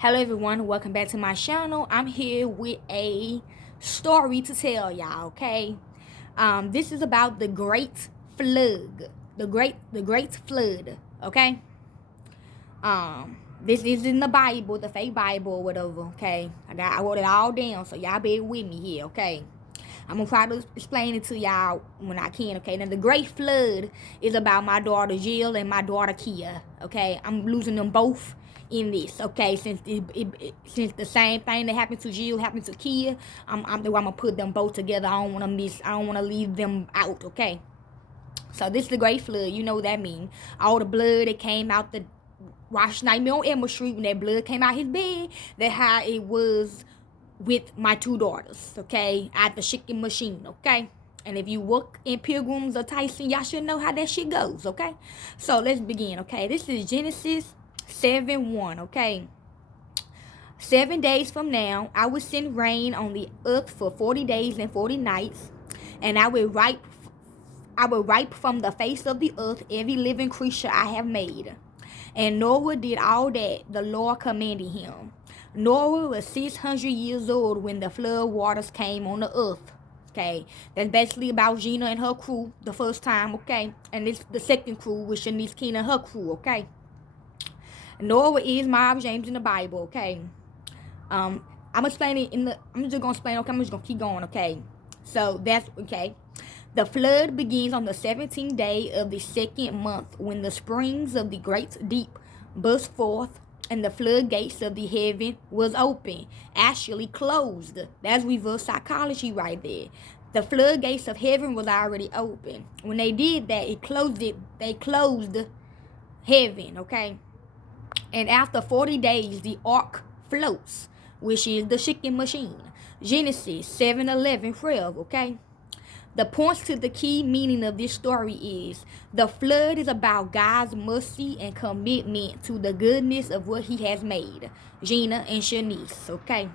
Hello everyone, welcome back to my channel. I'm here with a story to tell y'all, okay? This is about the Great Flood. The Great Flood, okay? This is in the Bible, the fake Bible or whatever, okay? I wrote it all down, so y'all bear with me here, okay? I'm gonna try to explain it to y'all when I can, okay? Now, the Great Flood is about my daughter Jill and my daughter Kia, okay? I'm losing them both in this, okay? Since the same thing that happened to Jill happened to Kia, I'm gonna put them both together. I don't wanna leave them out, okay? So this is the Great Flood. You know what that means. All the blood that came out the Rosh Nightmare on Elm Street, when that blood came out his bed, that how it was with my two daughters, okay, at the chicken machine, okay? And if you work in Pilgrims or Tyson, y'all should know how that shit goes, okay? So let's begin, okay? This is Genesis 7:1, okay? 7 days from now, I will send rain on the earth for 40 days and 40 nights, and I will wipe from the face of the earth every living creature I have made. And Noah did all that the Lord commanded him. Noah was 600 years old when the flood waters came on the earth. Okay, that's basically about Gina and her crew the first time, okay? And this the second crew with Shanice Keena and her crew, okay? Noah is Mob James in the Bible, okay? I'm explaining I'm just gonna explain, okay? I'm just gonna keep going, okay? So that's okay. The flood begins on the 17th day of the second month, when the springs of the great deep burst forth and the floodgates of the heaven was open, actually closed. That's reverse psychology right there. The floodgates of heaven was already open. When they did that, they closed heaven, okay? And after 40 days, the ark floats, which is the chicken machine. Genesis 7:11-12, okay? The points to the key meaning of this story is the flood is about God's mercy and commitment to the goodness of what he has made. Gina and Shanice, okay?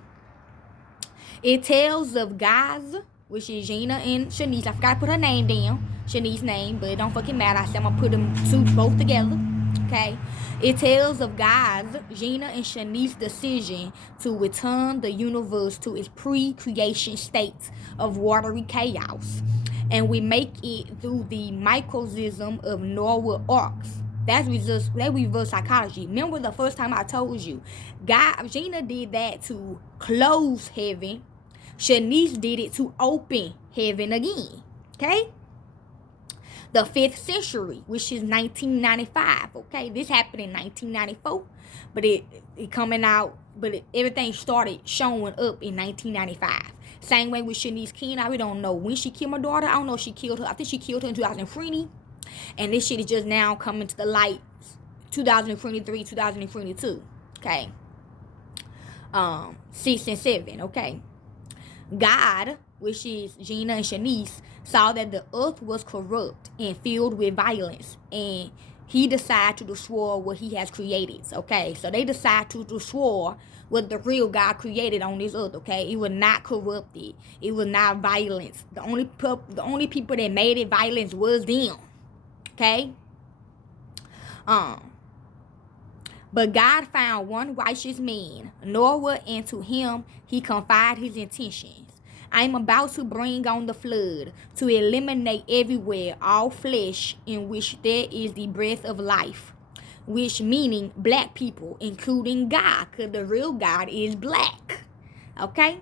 It tells of God's, which is Gina and Shanice. I forgot to put her name down, Shanice's name, but it don't fucking matter. I said I'm gonna put them two both together, okay? It tells of God's, Gina and Shanice's decision to return the universe to its pre-creation state of watery chaos. And we make it through the microcosm of Noah's arcs. That's reverse psychology. Remember the first time I told you, Gina did that to close heaven. Shanice did it to open heaven again. Okay? The 5th century, which is 1995. Okay, this happened in 1994, but it coming out, but everything started showing up in 1995. Same way with Shanice Keena. We don't know when she killed my daughter. I don't know if she killed her. I think she killed her in 2020, and this shit is just now coming to the light. 2023, 2022. Okay. 6 and 7. Okay. God, which is Gina and Shanice, saw that the earth was corrupt and filled with violence, and he decided to destroy what he has created. Okay, so they decide to destroy what the real God created on this earth. Okay, it was not corrupted. It was not violence. The only people that made it violence was them. Okay. But God found one righteous man, Noah, and to him he confided his intentions. I am about to bring on the flood to eliminate everywhere all flesh in which there is the breath of life, which meaning black people, including God, because the real God is black. Okay?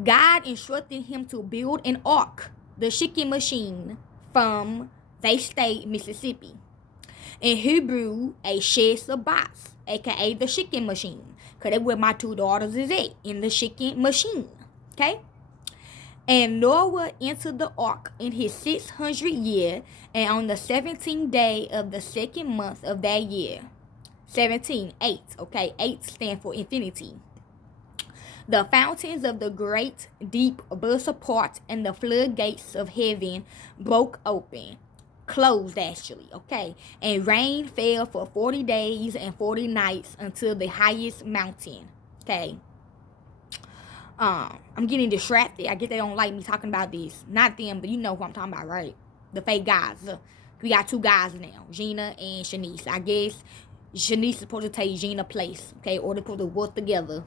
God instructed him to build an ark, the chicken machine, from they state Mississippi. In Hebrew, a Shabbat, aka the chicken machine. Because that's where my two daughters is at, in the chicken machine. Okay? And Noah entered the ark in his 600th year, and on the 17th day of the second month of that year. 17, 8. Okay, 8 stand for infinity. The fountains of the great deep burst apart, and the floodgates of heaven broke open. Closed, actually, okay? And rain fell for 40 days and 40 nights until the highest mountain, okay? I'm getting distracted. I guess they don't like me talking about this. Not them, but you know who I'm talking about, right? The fake guys. We got two guys now, Gina and Shanice. I guess Shanice is supposed to take Gina's place, okay, or they're supposed to work together.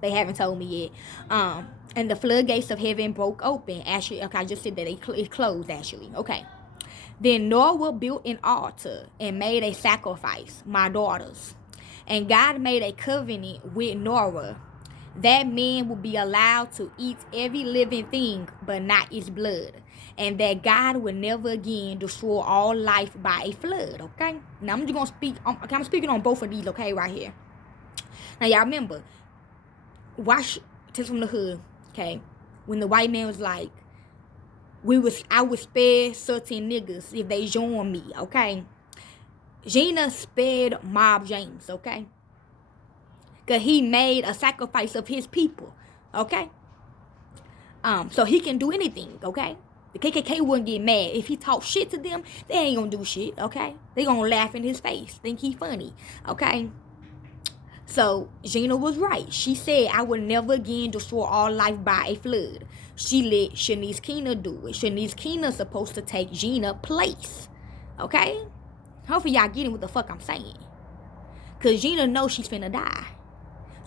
They haven't told me yet. And the floodgates of heaven broke open. Actually, okay, I just said that it closed, actually. Okay. Then Noah built an altar and made a sacrifice, my daughters. And God made a covenant with Noah that man would be allowed to eat every living thing, but not its blood. And that God would never again destroy all life by a flood, okay? Now, I'm just going to speak, okay, I'm speaking on both of these, okay, right here. Now, y'all remember, watch Tales from the Hood, okay? When the white man was like, I would spare certain niggas if they join me, okay? Gina spared Mob James, okay? Because he made a sacrifice of his people, okay? So he can do anything, okay? The KKK wouldn't get mad. If he talk shit to them, they ain't gonna do shit, okay? They gonna laugh in his face, think he funny, okay? So Gina was right. She said, I will never again destroy all life by a flood. She let Shanice Keena do it. Shanice Keena's supposed to take Gina's place, okay? Hopefully y'all getting what the fuck I'm saying. Because Gina knows she's finna die.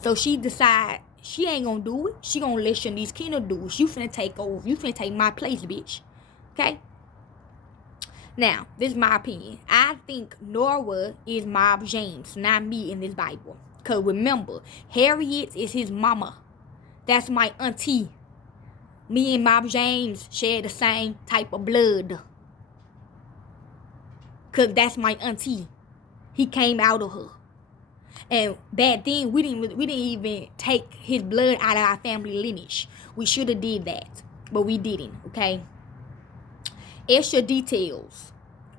So she decide she ain't gonna do it. She gonna let Shanice Keena do it. You finna take over. You finna take my place, bitch. Okay? Now, this is my opinion. I think Noah is Mob James, not me in this Bible. Because remember, Harriet is his mama. That's my auntie. Me and Mob James share the same type of blood. Because that's my auntie. He came out of her. And back then, we didn't even take his blood out of our family lineage. We should have did that, but we didn't, okay? Extra details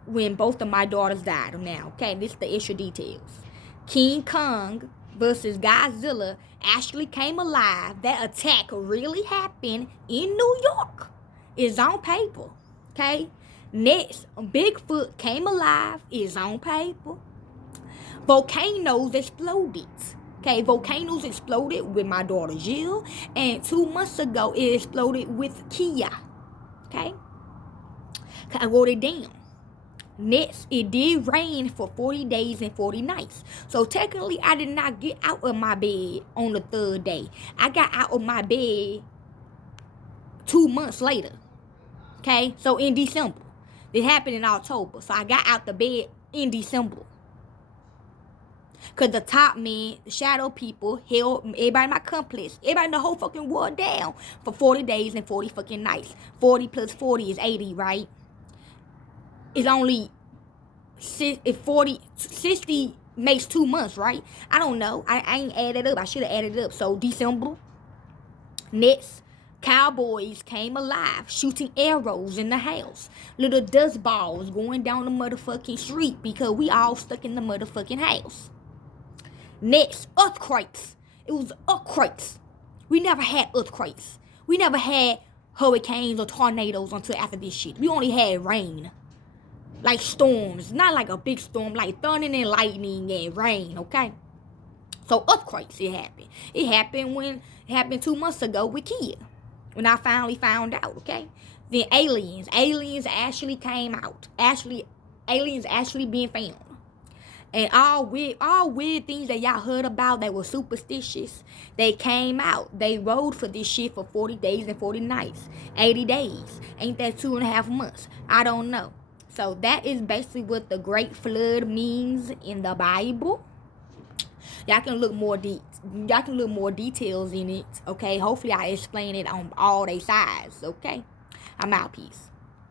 when both of my daughters died now, okay? This is the extra details. King Kong versus Godzilla actually came alive. That attack really happened in New York. It's on paper, okay? Next, Bigfoot came alive. It's on paper. Volcanoes exploded. Okay, volcanoes exploded with my daughter Jill. And 2 months ago, it exploded with Kia. Okay? I wrote it down. Next, it did rain for 40 days and 40 nights. So technically, I did not get out of my bed on the 3rd day. I got out of my bed 2 months later. Okay? So in December. It happened in October. So I got out the bed in December. Because the top men, the shadow people, held everybody in my complex, everybody in the whole fucking world down for 40 days and 40 fucking nights. 40 plus 40 is 80, right? It's only 60 makes 2 months, right? I don't know. I ain't added up. I should have added up. So December. Next, cowboys came alive, shooting arrows in the house. Little dust balls going down the motherfucking street because we all stuck in the motherfucking house. Next, earthquakes. It was earthquakes. We never had earthquakes. We never had hurricanes or tornadoes until after this shit. We only had rain. Like storms. Not like a big storm. Like thunder and lightning and rain, okay? So earthquakes, it happened. It happened 2 months ago with Kia. When I finally found out, okay? Then aliens. Aliens actually came out. Aliens actually being found. And all weird things that y'all heard about that were superstitious, they came out. They rode for this shit for 40 days and 40 nights. 80 days. Ain't that 2.5 months? I don't know. So that is basically what the Great Flood means in the Bible. Y'all can look more details in it, okay? Hopefully I explain it on all their sides, okay? I'm out. Peace.